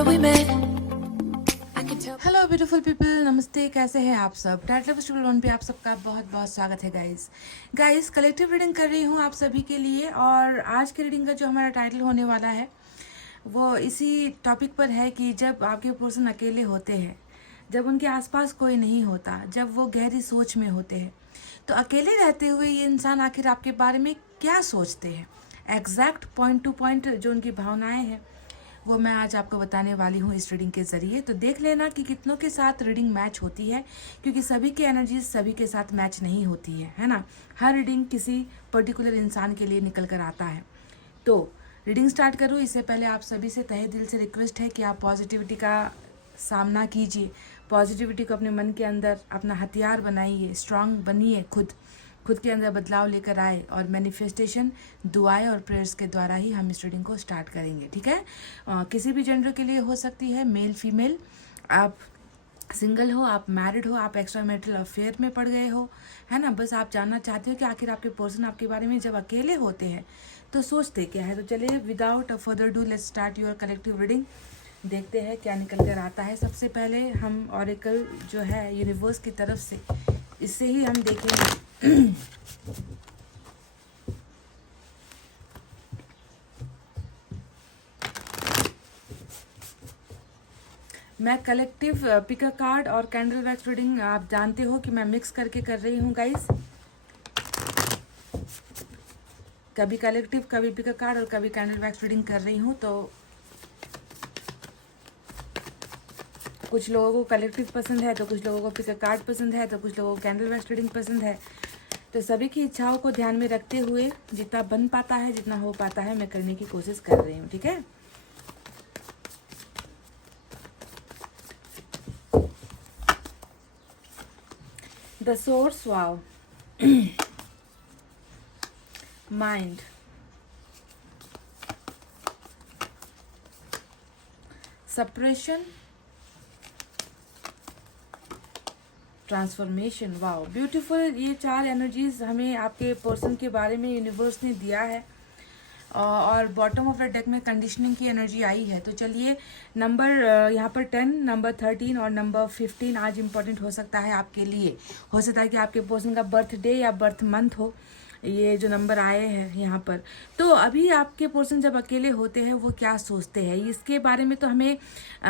remember we met. I can tell. Hello beautiful people, नमस्ते। कैसे हैं आप सब? टाइटल फेस्टिवल 1 पे आप सबका बहुत बहुत स्वागत है गाइस कलेक्टिव रीडिंग कर रही हूँ आप सभी के लिए। और आज की रीडिंग का जो हमारा टाइटल होने वाला है वो इसी टॉपिक पर है कि जब आपके पर्सन अकेले होते हैं, जब उनके आसपास कोई नहीं होता, जब वो गहरी सोच में होते हैं, तो अकेले रहते हुए ये इंसान आखिर आपके बारे में क्या सोचते हैं। एग्जैक्ट पॉइंट टू पॉइंट जो उनकी भावनाएं हैं वो मैं आज आपको बताने वाली हूँ इस रीडिंग के ज़रिए। तो देख लेना कि कितनों के साथ रीडिंग मैच होती है, क्योंकि सभी की एनर्जीज सभी के साथ मैच नहीं होती है ना। हर रीडिंग किसी पर्टिकुलर इंसान के लिए निकल कर आता है। तो रीडिंग स्टार्ट करूँ इससे पहले आप सभी से तहे दिल से रिक्वेस्ट है कि आप पॉजिटिविटी का सामना कीजिए, पॉजिटिविटी को अपने मन के अंदर अपना हथियार बनाइए, स्ट्रांग बनिए, खुद के अंदर बदलाव लेकर आए और मैनिफेस्टेशन, दुआएं और प्रेयर्स के द्वारा ही हम इस रीडिंग को स्टार्ट करेंगे। ठीक है? किसी भी जेंडर के लिए हो सकती है, मेल फीमेल, आप सिंगल हो, आप मैरिड हो, आप एक्स्ट्रा मैरिटल अफेयर में पड़ गए हो, है ना। बस आप जानना चाहते हो कि आखिर आपके पर्सन आपके बारे में जब अकेले होते हैं तो सोचते क्या है। तो चलिए without further do let's start your collective reading. देखते हैं क्या निकल कर आता है। सबसे पहले हम ऑरेकल जो है यूनिवर्स की तरफ से, इससे ही हम देखेंगे मैं कलेक्टिव पिक अ कार्ड और कैंडल वैक्स रीडिंग आप जानते हो कि मैं मिक्स करके कर रही हूँ गाइस। कभी कलेक्टिव, कभी पिक अ कार्ड और कभी कैंडल वैक्स रीडिंग कर रही हूँ। तो कुछ लोगों को कलेक्टिव पसंद है, तो कुछ लोगों को पिक अ कार्ड पसंद है, तो कुछ लोगों को कैंडल वैक्स रीडिंग पसंद है। तो सभी की इच्छाओं को ध्यान में रखते हुए जितना बन पाता है, जितना हो पाता है, मैं करने की कोशिश कर रही हूँ। ठीक है? The source, wow. Mind, suppression, transformation. Wow, beautiful. ये 4 एनर्जीज हमें आपके पर्सन के बारे में यूनिवर्स ने दिया है। और बॉटम ऑफ द डेक में कंडीशनिंग की एनर्जी आई है। तो चलिए नंबर यहाँ पर 10, नंबर 13 और नंबर 15 आज इम्पॉर्टेंट हो सकता है आपके लिए। हो सकता है कि आपके पर्सन का बर्थडे या बर्थ मंथ हो, ये जो नंबर आए हैं यहाँ पर। तो अभी आपके पर्सन जब अकेले होते हैं वो क्या सोचते हैं इसके बारे में तो हमें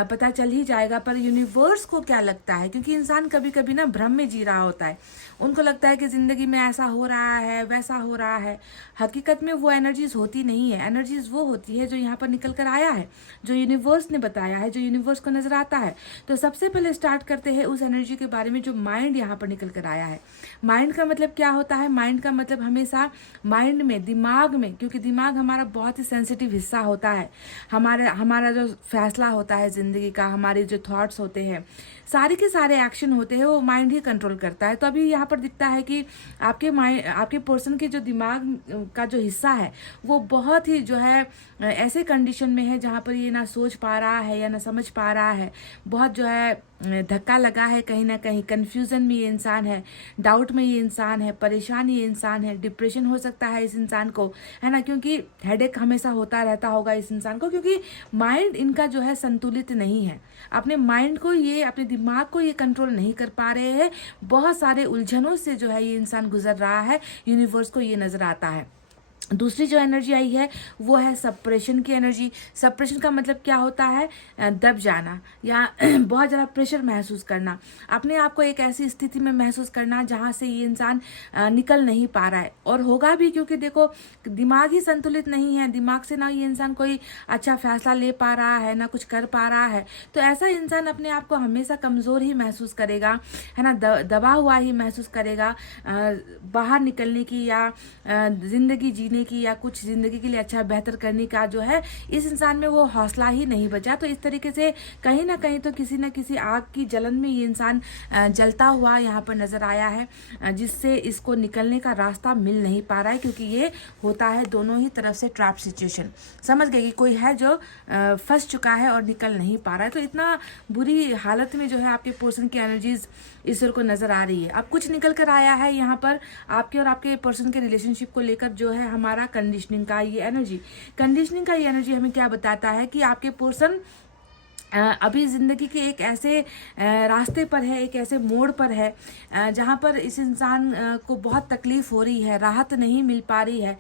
पता चल ही जाएगा, पर यूनिवर्स को क्या लगता है, क्योंकि इंसान कभी कभी ना भ्रम में जी रहा होता है। उनको लगता है कि ज़िंदगी में ऐसा हो रहा है, वैसा हो रहा है। हकीकत में वो एनर्जीज होती नहीं है। एनर्जीज वो होती है जो यहाँ पर निकल कर आया है, जो यूनिवर्स ने बताया है, जो यूनिवर्स को नजर आता है। तो सबसे पहले स्टार्ट करते हैं उस एनर्जी के बारे में जो माइंड यहाँ पर निकल कर आया है। माइंड का मतलब क्या होता है? माइंड का मतलब हमेशा माइंड में, दिमाग में, क्योंकि दिमाग हमारा बहुत ही सेंसिटिव हिस्सा होता है। हमारा जो फैसला होता है जिंदगी का, हमारे जो थॉट्स होते हैं, सारे के सारे एक्शन होते हैं, वो माइंड ही कंट्रोल करता है। तो अभी यहाँ पर दिखता है कि आपके पर्सन के जो दिमाग का जो हिस्सा है वो बहुत ही जो है ऐसे कंडीशन में है जहाँ पर ये ना सोच पा रहा है या ना समझ पा रहा है। बहुत जो है धक्का लगा है, कहीं ना कहीं कंफ्यूजन में ये इंसान है, डाउट में ये इंसान है, परेशान ये इंसान है, डिप्रेशन हो सकता है इस इंसान को, है ना, क्योंकि हेडेक हमेशा होता रहता होगा इस इंसान को, क्योंकि माइंड इनका जो है संतुलित नहीं है। अपने माइंड को ये, अपने दिमाग को ये कंट्रोल नहीं कर पा रहे हैं। बहुत सारे उलझनों से जो है ये इंसान गुजर रहा है। यूनिवर्स को ये नजर आता है। दूसरी जो एनर्जी आई है वो है सप्रेशन की एनर्जी। सप्रेशन का मतलब क्या होता है? दब जाना या बहुत ज़्यादा प्रेशर महसूस करना, अपने आप को एक ऐसी स्थिति में महसूस करना जहाँ से ये इंसान निकल नहीं पा रहा है। और होगा भी, क्योंकि देखो दिमाग ही संतुलित नहीं है, दिमाग से ना ये इंसान कोई अच्छा फैसला ले पा रहा है, ना कुछ कर पा रहा है। तो ऐसा इंसान अपने आप को हमेशा कमज़ोर ही महसूस करेगा, है ना, दबा हुआ ही महसूस करेगा। बाहर निकलने की या ज़िंदगी जीने की या कुछ जिंदगी के लिए अच्छा बेहतर करने का जो है इस इंसान में वो हौसला ही नहीं बचा। तो इस तरीके से कहीं ना कहीं तो किसी न किसी आग की जलन में ये इंसान जलता हुआ यहाँ पर नजर आया है, जिससे इसको निकलने का रास्ता मिल नहीं पा रहा है, क्योंकि ये होता है दोनों ही तरफ से ट्रैप सिचुएशन। समझ गए कि कोई है जो फंस चुका है और निकल नहीं पा रहा है। तो इतना बुरी हालत में जो है आपके पर्सन की एनर्जीज ईश्वर को नजर आ रही है। अब कुछ निकल कर आया है यहाँ पर आपके और आपके पर्सन के रिलेशनशिप को लेकर, जो है हमारा कंडीशनिंग का ये एनर्जी। कंडीशनिंग का ये एनर्जी हमें क्या बताता है कि आपके पर्सन अभी ज़िंदगी के एक ऐसे रास्ते पर है, एक ऐसे मोड़ पर है जहाँ पर इस इंसान को बहुत तकलीफ़ हो रही है, राहत नहीं मिल पा रही है।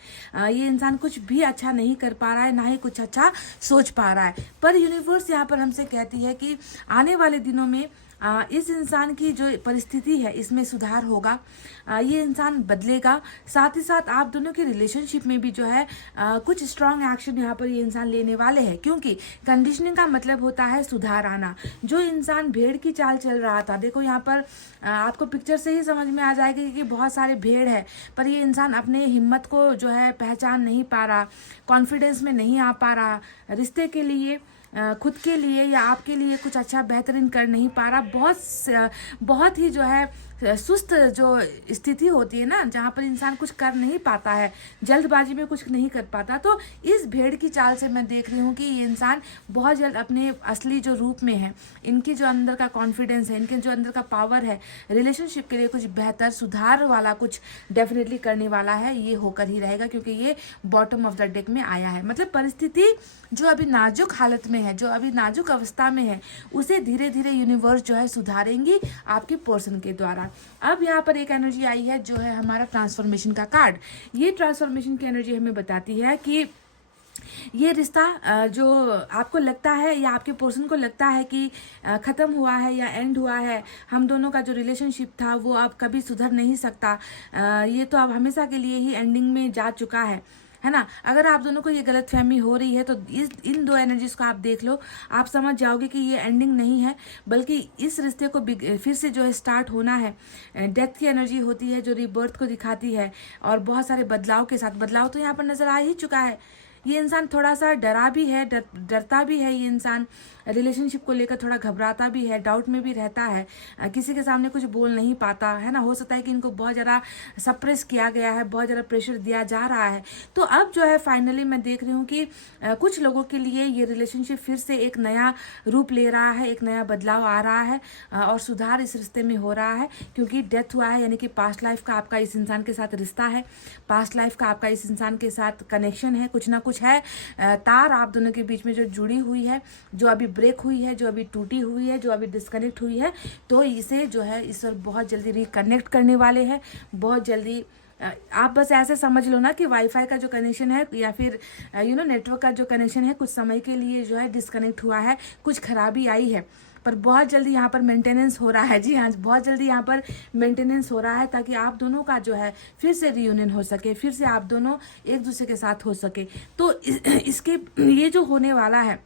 ये इंसान कुछ भी अच्छा नहीं कर पा रहा है, ना ही कुछ अच्छा सोच पा रहा है। पर यूनिवर्स यहाँ पर हमसे कहती है कि आने वाले दिनों में इस इंसान की जो परिस्थिति है इसमें सुधार होगा, ये इंसान बदलेगा। साथ ही साथ आप दोनों के रिलेशनशिप में भी जो है कुछ स्ट्रांग एक्शन यहाँ पर ये इंसान लेने वाले हैं, क्योंकि कंडीशनिंग का मतलब होता है सुधार आना। जो इंसान भेड़ की चाल चल रहा था, देखो यहाँ पर आपको पिक्चर से ही समझ में आ जाएगा कि बहुत सारे भेड़ है, पर ये इंसान अपने हिम्मत को जो है पहचान नहीं पा रहा, कॉन्फिडेंस में नहीं आ पा रहा, रिश्ते के लिए खुद के लिए या आपके लिए कुछ अच्छा बेहतरीन कर नहीं पा रहा। बहुत ही जो है सुस्त जो स्थिति होती है ना, जहाँ पर इंसान कुछ कर नहीं पाता है, जल्दबाजी में कुछ नहीं कर पाता। तो इस भेड़ की चाल से मैं देख रही हूँ कि ये इंसान बहुत जल्द अपने असली जो रूप में है, इनकी जो अंदर का कॉन्फिडेंस है, इनके जो अंदर का पावर है, रिलेशनशिप के लिए कुछ बेहतर सुधार वाला कुछ डेफिनेटली करने वाला है। ये होकर ही रहेगा, क्योंकि ये बॉटम ऑफ द डेक में आया है। मतलब परिस्थिति जो अभी नाजुक हालत में है, जो अभी नाजुक अवस्था में है, उसे धीरे धीरे यूनिवर्स जो है सुधारेंगी आपके पर्सन के द्वारा। अब यहाँ पर एक एनर्जी आई है जो है हमारा ट्रांसफॉर्मेशन का कार्ड। ये ट्रांसफॉर्मेशन की एनर्जी हमें बताती है कि ये रिश्ता जो आपको लगता है या आपके पर्सन को लगता है कि ख़त्म हुआ है या एंड हुआ है, हम दोनों का जो रिलेशनशिप था वो अब कभी सुधर नहीं सकता, ये तो अब हमेशा के लिए ही एंडिंग में जा चुका है ना। अगर आप दोनों को ये गलतफहमी हो रही है तो इन दो एनर्जीज को आप देख लो, आप समझ जाओगे कि ये एंडिंग नहीं है, बल्कि इस रिश्ते को फिर से जो है स्टार्ट होना है। डेथ की एनर्जी होती है जो रीबर्थ को दिखाती है, और बहुत सारे बदलाव के साथ, बदलाव तो यहाँ पर नजर आ ही चुका है। ये इंसान थोड़ा सा डरा भी है, डरता भी है, ये इंसान रिलेशनशिप को लेकर थोड़ा घबराता भी है, डाउट में भी रहता है, किसी के सामने कुछ बोल नहीं पाता है ना। हो सकता है कि इनको बहुत ज़्यादा सप्रेस किया गया है, बहुत ज़्यादा प्रेशर दिया जा रहा है। तो अब जो है फाइनली मैं देख रही हूँ कि कुछ लोगों के लिए ये रिलेशनशिप फिर से एक नया रूप ले रहा है, एक नया बदलाव आ रहा है, और सुधार इस रिश्ते में हो रहा है, क्योंकि डेथ हुआ है, यानी कि पास्ट लाइफ का आपका इस इंसान के साथ रिश्ता है, पास्ट लाइफ का आपका इस इंसान के साथ कनेक्शन है, कुछ ना कुछ है, तार आप दोनों के बीच में जो जुड़ी हुई है, जो अभी ब्रेक हुई है, जो अभी टूटी हुई है, जो अभी डिस्कनेक्ट हुई है, तो इसे जो है इस वक्त बहुत जल्दी रिकनेक्ट करने वाले हैं। बहुत जल्दी आप बस ऐसे समझ लो ना कि वाईफाई का जो कनेक्शन है या फिर नेटवर्क का जो कनेक्शन है, कुछ समय के लिए जो है डिस्कनेक्ट हुआ है, कुछ खराबी आई है, पर बहुत जल्दी यहाँ पर मेंटेनेंस हो रहा है। जी हाँ, बहुत जल्दी यहाँ पर मेंटेनेंस हो रहा है, ताकि आप दोनों का जो है फिर से रियूनियन हो सके, फिर से आप दोनों एक दूसरे के साथ हो सके। तो इसके ये जो होने वाला है,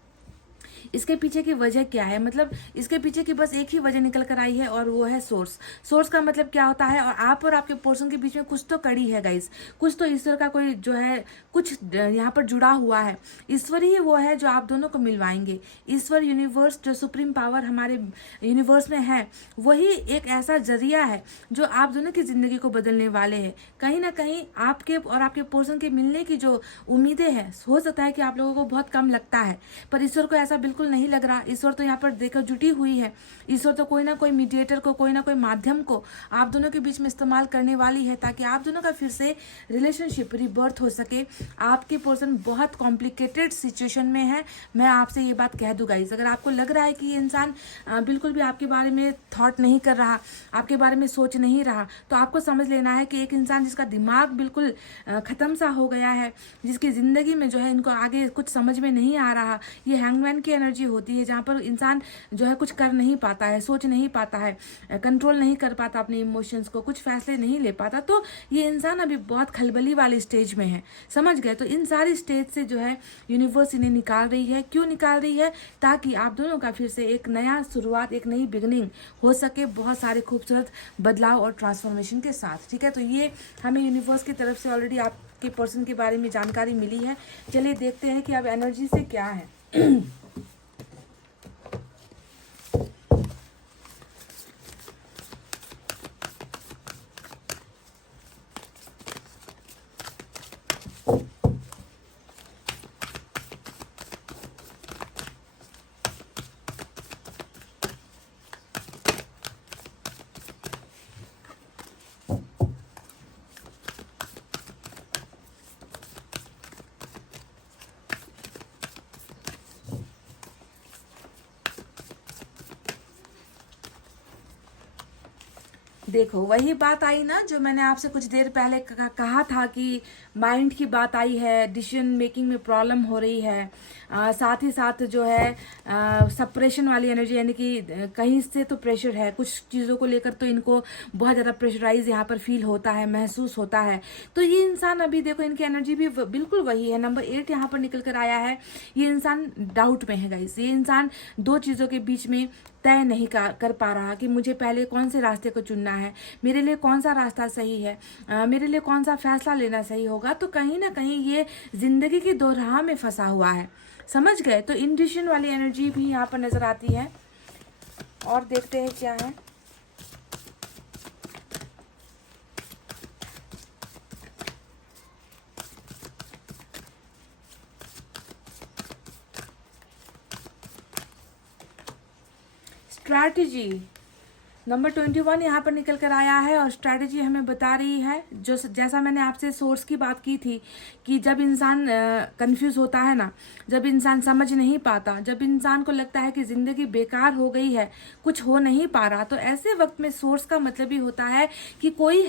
इसके पीछे की वजह क्या है, मतलब इसके पीछे की बस एक ही वजह निकल कर आई है, और वो है सोर्स। सोर्स का मतलब क्या होता है, और आप और आपके पर्सन के बीच में कुछ तो कड़ी है गाइस, कुछ तो ईश्वर का कोई जो है कुछ यहाँ पर जुड़ा हुआ है। ईश्वर ही वो है जो आप दोनों को मिलवाएंगे। ईश्वर, यूनिवर्स, जो सुप्रीम पावर हमारे यूनिवर्स में है, वही एक ऐसा जरिया है जो आप दोनों की जिंदगी को बदलने वाले हैं। कहीं ना कहीं आपके और आपके पर्सन के मिलने की जो उम्मीदें हैं, हो सकता है कि आप लोगों को बहुत कम लगता है, पर ईश्वर को ऐसा बिल्कुल नहीं लग रहा। ईश्वर तो यहाँ पर देखो जुटी हुई है, ईश्वर तो कोई ना कोई मीडिएटर को, कोई ना कोई माध्यम को आप दोनों के बीच में इस्तेमाल करने वाली है, ताकि आप दोनों का फिर से रिलेशनशिप रिबर्थ हो सके। आपके पर्सन बहुत कॉम्प्लिकेटेड सिचुएशन में है, मैं आपसे ये बात कह दूँ गाइस। अगर आपको लग रहा है कि ये इंसान बिल्कुल भी आपके बारे में थॉट नहीं कर रहा, आपके बारे में सोच नहीं रहा, तो आपको समझ लेना है कि एक इंसान जिसका दिमाग बिल्कुल ख़त्म सा हो गया है, जिसकी ज़िंदगी में जो है इनको आगे कुछ समझ में नहीं आ रहा, ये हैंगमैन की एनर्जी होती है, जहाँ पर इंसान जो है कुछ कर नहीं पाता है, सोच नहीं पाता है, कंट्रोल नहीं कर पाता अपने इमोशंस को, कुछ फैसले नहीं ले पाता। तो ये इंसान अभी बहुत खलबली वाली स्टेज में है, समझ गए। तो इन सारी स्टेज से जो है यूनिवर्स इन्हें निकाल रही है। क्यों निकाल रही है? ताकि आप दोनों का फिर से एक नया शुरुआत, एक नई बिगनिंग हो सके, बहुत सारे खूबसूरत बदलाव और ट्रांसफॉर्मेशन के साथ। ठीक है, तो ये हमें यूनिवर्स की तरफ से ऑलरेडी आपके पर्सन के बारे में जानकारी मिली है। चलिए देखते हैं कि अब एनर्जी से क्या है। देखो वही बात आई ना जो मैंने आपसे कुछ देर पहले कहा था कि माइंड की बात आई है, डिसीजन मेकिंग में प्रॉब्लम हो रही है। साथ ही साथ जो है सप्रेशन वाली एनर्जी, यानी कि कहीं से तो प्रेशर है, कुछ चीज़ों को लेकर तो इनको बहुत ज़्यादा प्रेशराइज यहाँ पर फील होता है, महसूस होता है। तो ये इंसान अभी देखो इनकी एनर्जी भी बिल्कुल वही है, नंबर 8 यहाँ पर निकल कर आया है। ये इंसान डाउट में है गाइस, ये इंसान दो चीज़ों के बीच में तय नहीं कर पा रहा कि मुझे पहले कौन से रास्ते को चुनना है, मेरे लिए कौन सा रास्ता सही है, मेरे लिए कौन सा फैसला लेना सही होगा। तो कहीं ना कहीं ये जिंदगी की दो राह में फंसा हुआ है, समझ गए। तो इंडिशन वाली एनर्जी भी यहाँ पर नजर आती है। और देखते हैं क्या है। स्ट्रैटेजी नंबर 21 यहाँ पर निकल कर आया है और स्ट्रैटेजी हमें बता रही है, जो जैसा मैंने आपसे सोर्स की बात की थी कि जब इंसान कंफ्यूज होता है ना, जब इंसान समझ नहीं पाता, जब इंसान को लगता है कि ज़िंदगी बेकार हो गई है, कुछ हो नहीं पा रहा, तो ऐसे वक्त में सोर्स का मतलब ही होता है कि कोई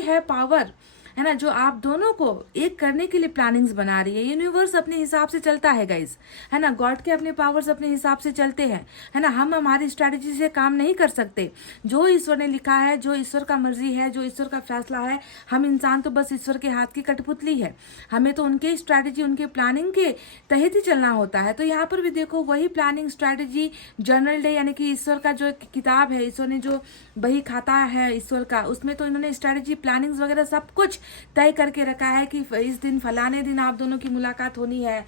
है पावर, है ना, जो आप दोनों को एक करने के लिए प्लानिंग्स बना रही है। यूनिवर्स अपने हिसाब से चलता है गाइज, है ना, गॉड के अपने पावर्स अपने हिसाब से चलते हैं, है ना। हम हमारी स्ट्रैटेजी से काम नहीं कर सकते। जो ईश्वर ने लिखा है, जो ईश्वर का मर्जी है, जो ईश्वर का फैसला है, हम इंसान तो बस ईश्वर के हाथ की कठपुतली है। हमें तो उनके स्ट्रैटेजी, उनके प्लानिंग के तहत ही चलना होता है। तो यहाँ पर भी देखो वही प्लानिंग, स्ट्रैटेजी, जर्नल डे, यानी कि ईश्वर का जो किताब है, ईश्वर ने जो बही खाता है ईश्वर का, उसमें तो इन्होंने स्ट्रैटेजी, प्लानिंग्स वगैरह सब कुछ तय करके रखा है कि इस दिन फलाने दिन आप दोनों की मुलाकात होनी है,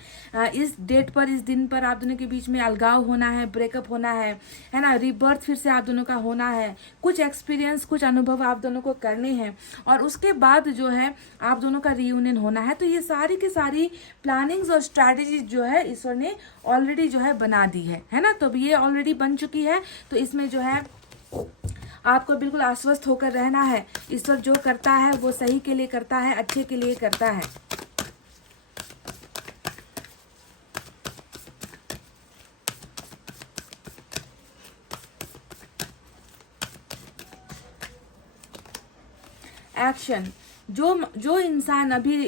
इस डेट पर, इस दिन पर आप दोनों के बीच में अलगाव होना है, ब्रेकअप होना है ना, रीबर्थ फिर से आप दोनों का होना है, कुछ एक्सपीरियंस, कुछ अनुभव आप दोनों को करने हैं और उसके बाद जो है आप दोनों का रीयूनियन होना है। तो ये सारी की सारी प्लानिंग्स और स्ट्रैटेजी जो है ईश्वर ने ऑलरेडी जो है बना दी है ना। तो ये ऑलरेडी बन चुकी है। तो इसमें जो है आपको बिल्कुल आश्वस्त होकर रहना है। ईश्वर जो करता है वो सही के लिए करता है, अच्छे के लिए करता है। एक्शन, जो इंसान अभी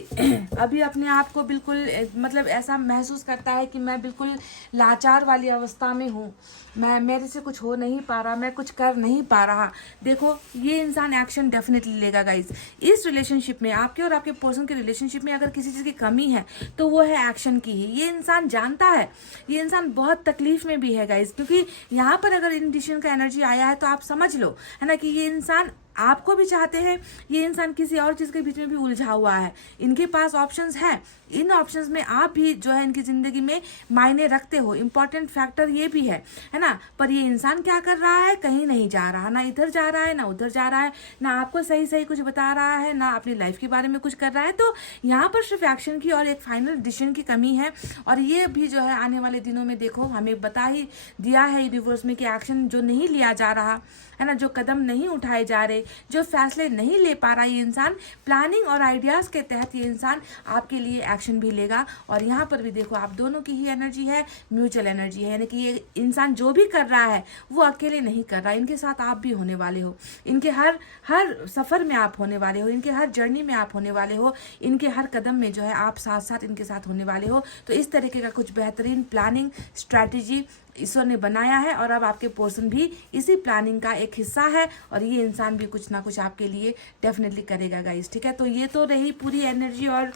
अभी अपने आप को बिल्कुल मतलब ऐसा महसूस करता है कि मैं बिल्कुल लाचार वाली अवस्था में हूँ, मेरे से कुछ हो नहीं पा रहा, मैं कुछ कर नहीं पा रहा, देखो ये इंसान एक्शन डेफिनेटली लेगा गाइस। इस रिलेशनशिप में, आपके और आपके पर्सन के रिलेशनशिप में अगर किसी चीज़ की कमी है तो वो है एक्शन की ही। ये इंसान जानता है, ये इंसान बहुत तकलीफ में भी है गाइस, क्योंकि यहाँ पर अगर इन डिसीजन का एनर्जी आया है तो आप समझ लो, है ना, कि ये इंसान आपको भी चाहते हैं, ये इंसान किसी और चीज़ के बीच में भी उलझा हुआ है। इनके पास ऑप्शंस हैं, इन ऑप्शंस में आप भी जो है इनकी ज़िंदगी में मायने रखते हो, इम्पॉर्टेंट फैक्टर ये भी है ना। पर ये इंसान क्या कर रहा है, कहीं नहीं जा रहा, ना इधर जा रहा है ना उधर जा रहा है, ना आपको सही सही कुछ बता रहा है, ना अपनी लाइफ के बारे में कुछ कर रहा है। तो यहाँ पर सिर्फ एक्शन की और एक फाइनल डिसीजन की कमी है। और ये भी जो है आने वाले दिनों में देखो हमें बता ही दिया है यूनिवर्स में कि एक्शन जो नहीं लिया जा रहा है ना, जो कदम नहीं उठाए जा रहे, जो फैसले नहीं ले पा रहा, ये इंसान प्लानिंग और आइडियाज़ के तहत ये इंसान आपके लिए एक्शन भी लेगा। और यहाँ पर भी देखो आप दोनों की ही एनर्जी है, म्यूचुअल एनर्जी है, यानी कि ये इंसान जो भी कर रहा है वो अकेले नहीं कर रहा, इनके साथ आप भी होने वाले हो, इनके हर सफ़र में आप होने वाले हो, इनके हर जर्नी में आप होने वाले हो, इनके हर कदम में जो है आप साथ साथ इनके साथ होने वाले हो। तो इस तरीके का कुछ बेहतरीन प्लानिंग, स्ट्रैटेजी ईश्वर ने बनाया है और अब आपके पर्सन भी इसी प्लानिंग का एक हिस्सा है और ये इंसान भी कुछ ना कुछ आपके लिए डेफिनेटली करेगा गाइस, ठीक है। तो ये तो रही पूरी एनर्जी और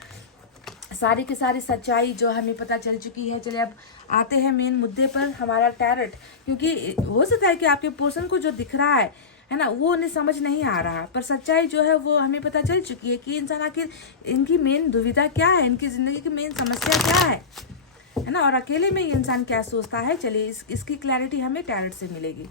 सारी की सारी सच्चाई जो हमें पता चल चुकी है। चलिए अब आते हैं मेन मुद्दे पर, हमारा टैरट, क्योंकि हो सकता है कि आपके पर्सन को जो दिख रहा है ना, वो उन्हें समझ नहीं आ रहा, पर सच्चाई जो है वो हमें पता चल चुकी है कि इंसान आखिर इनकी मेन दुविधा क्या है, इनकी ज़िंदगी की मेन समस्या क्या है ना, और अकेले में ये इंसान क्या सोचता है। चलिए इसकी क्लैरिटी हमें टैरट से मिलेगी।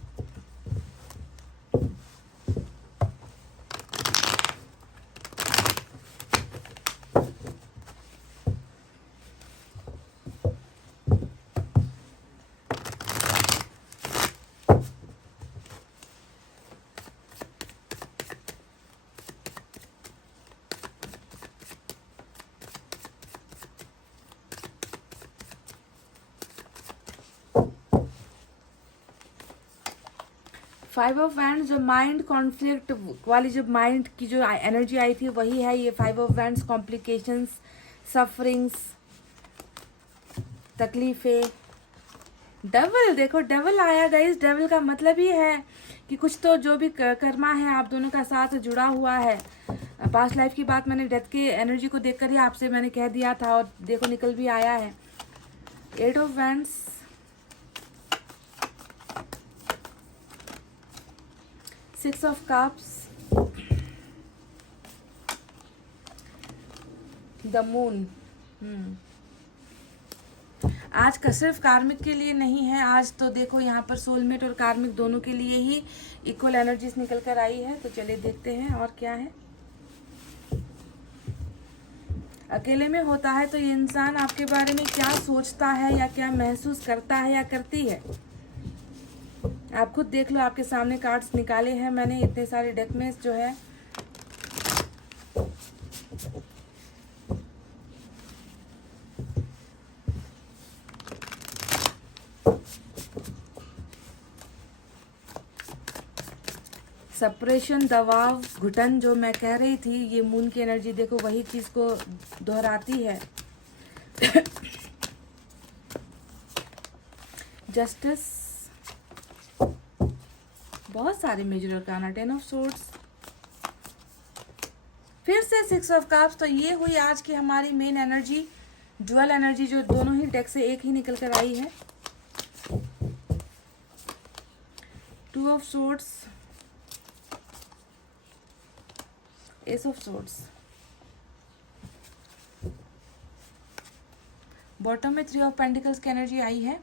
फाइव ऑफ वैंड्स, जो माइंड कॉन्फ्लिक्ट वाली जो माइंड की जो एनर्जी आई थी वही है ये five of wands. Complications, sufferings, तकलीफें। डेविल, देखो डेविल आया गाइस। डेविल का मतलब ही है कि कुछ तो जो भी कर्मा है आप दोनों का साथ जुड़ा हुआ है। पास्ट लाइफ की बात मैंने डेथ की एनर्जी को देखकर ही आपसे मैंने कह दिया था और देखो निकल भी आया है। Eight of wands, six of cups, the moon. आज का सिर्फ कार्मिक के लिए नहीं है, आज तो देखो यहाँ पर सोलमेट और कार्मिक दोनों के लिए ही इक्वल एनर्जीज निकल कर आई है। तो चलिए देखते हैं और क्या है। अकेले में होता है तो ये इंसान आपके बारे में क्या सोचता है या क्या महसूस करता है या करती है, आप खुद देख लो। आपके सामने कार्ड्स निकाले हैं मैंने इतने सारे डेक में जो है। सेपरेशन, दबाव, घुटन जो मैं कह रही थी, ये मून की एनर्जी देखो वही चीज को दोहराती है। जस्टिस, बहुत सारे major arcana, ten of swords, फिर से सिक्स ऑफ कप्स। तो ये हुई आज की हमारी मेन एनर्जी, ड्यूअल एनर्जी, जो दोनों ही डेक से एक ही निकल कर आई है। Two of swords, S of swords, bottom में थ्री ऑफ पेंटिकल्स की एनर्जी आई है।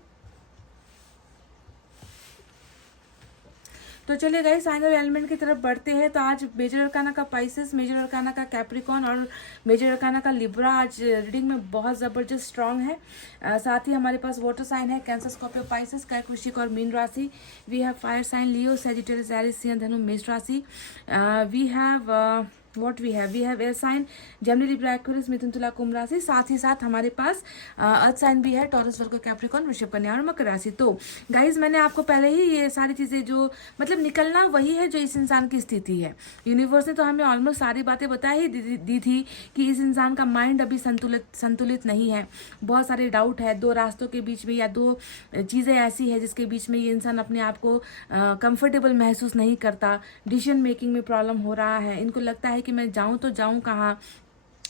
तो चलिए गाइस फाइनल एलिमेंट की तरफ बढ़ते हैं। तो आज मेजर अरकाना का पाइसेस, मेजर अरकाना का कैप्रिकॉन और मेजर अरकाना का लिब्रा आज रीडिंग में बहुत ज़बरदस्त स्ट्रांग है। साथ ही हमारे पास वाटर साइन है, कैंसर, स्कॉर्पियो, पाइसेस, कर्क, वृश्चिक और मीन राशि। We have fire sign Leo, Sagittarius, Aries, सिंह, धनु, मेष राशि। We have what we have air sign, Gemini, Libra, Aquarius, मिथुन, तुला, कुंभ राशि। साथ ही साथ हमारे पास अर्थ साइन भी है, टॉरस, वर्गो, कैप्रिकॉन, वृषभ, कन्या और मकर राशि। तो गाइज मैंने आपको पहले ही ये सारी चीज़ें जो मतलब निकलना वही है जो इस इंसान की स्थिति है। यूनिवर्स ने तो हमें ऑलमोस्ट सारी बातें बता ही दी थी कि इस इंसान का माइंड अभी संतुलित नहीं है। बहुत सारे डाउट है, दो रास्तों के बीच में या दो चीज़ें ऐसी है जिसके बीच में ये इंसान अपने आप को कंफर्टेबल महसूस नहीं करता। डिसीजन मेकिंग में प्रॉब्लम हो रहा है। इनको लगता है कि मैं जाऊं तो जाऊं कहाँ,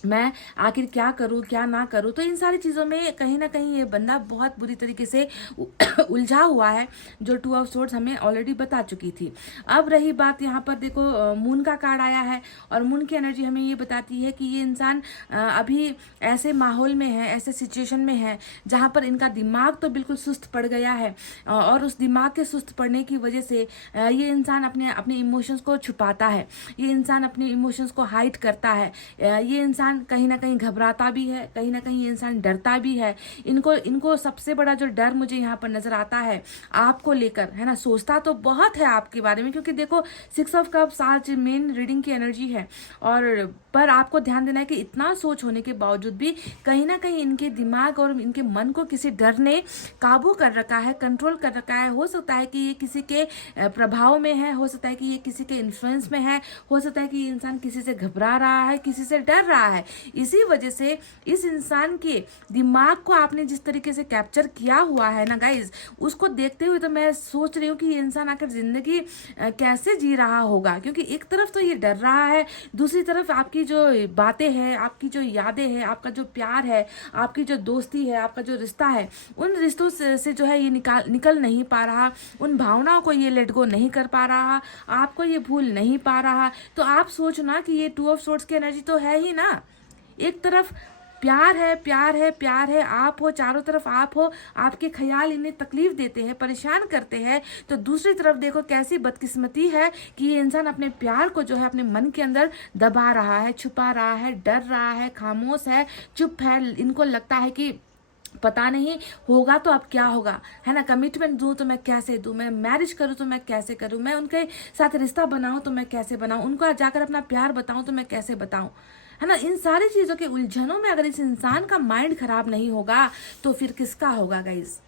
मैं आखिर क्या करूं क्या ना करूं। तो इन सारी चीज़ों में कहीं ना कहीं ये बंदा बहुत बुरी तरीके से उलझा हुआ है, जो टू ऑफ सोर्ड्स हमें ऑलरेडी बता चुकी थी। अब रही बात यहाँ पर देखो मून का कार्ड आया है और मून की एनर्जी हमें ये बताती है कि ये इंसान अभी ऐसे माहौल में है, ऐसे सिचुएशन में है जहाँ पर इनका दिमाग तो बिल्कुल सुस्त पड़ गया है और उस दिमाग के सुस्त पड़ने की वजह से ये इंसान अपने इमोशंस को छुपाता है, ये इंसान अपने इमोशंस को हाइड करता है, ये इंसान कहीं ना कहीं घबराता भी है, कहीं ना कहीं इंसान डरता भी है। इनको सबसे बड़ा जो डर मुझे यहाँ पर नजर आता है आपको लेकर, है ना। सोचता तो बहुत है आपके बारे में, क्योंकि देखो सिक्स ऑफ कप्स आज मेन रीडिंग की एनर्जी है। और पर आपको ध्यान देना है कि इतना सोच होने के बावजूद भी कहीं ना कहीं इनके दिमाग और इनके मन को किसी डर ने काबू कर रखा है, कंट्रोल कर रखा है। हो सकता है कि ये किसी के प्रभाव में है, हो सकता है कि ये किसी के इन्फ्लुएंस में है, हो सकता है कि ये इंसान किसी से घबरा रहा है, किसी से डर रहा है। इसी वजह से इस इंसान के दिमाग को आपने जिस तरीके से कैप्चर किया हुआ है ना गाइज, उसको देखते हुए तो मैं सोच रही हूँ कि ये इंसान आखिर जिंदगी कैसे जी रहा होगा। क्योंकि एक तरफ तो ये डर रहा है, दूसरी तरफ आपकी जो बातें हैं, आपकी जो यादें हैं, आपका जो प्यार है, आपकी जो दोस्ती है, आपका जो रिश्ता है, उन रिश्तों से जो है ये निकल नहीं पा रहा, उन भावनाओं को ये लेट गो नहीं कर पा रहा, आपको ये भूल नहीं पा रहा। तो आप सोचना कि ये टू ऑफ सोर्ड्स की एनर्जी तो है ही ना। एक तरफ प्यार है, प्यार है, प्यार है, आप हो, चारों तरफ आप हो, आपके ख्याल इन्हें तकलीफ देते हैं, परेशान करते हैं। तो दूसरी तरफ देखो कैसी बदकिस्मती है कि ये इंसान अपने प्यार को जो है अपने मन के अंदर दबा रहा है, छुपा रहा है, डर रहा है, खामोश है, चुप है। इनको लगता है कि पता नहीं होगा तो अब क्या होगा, है ना। कमिटमेंट दूं तो मैं कैसे दूं, मैं मैरिज करूं तो मैं कैसे करूं, मैं उनके साथ रिश्ता बनाऊं तो मैं कैसे बनाऊं, उनको जाकर अपना प्यार बताऊं तो मैं कैसे बताऊं, है ना। इन सारी चीजों के उलझनों में अगर इस इंसान का माइंड खराब नहीं होगा तो फिर किसका होगा गाइज।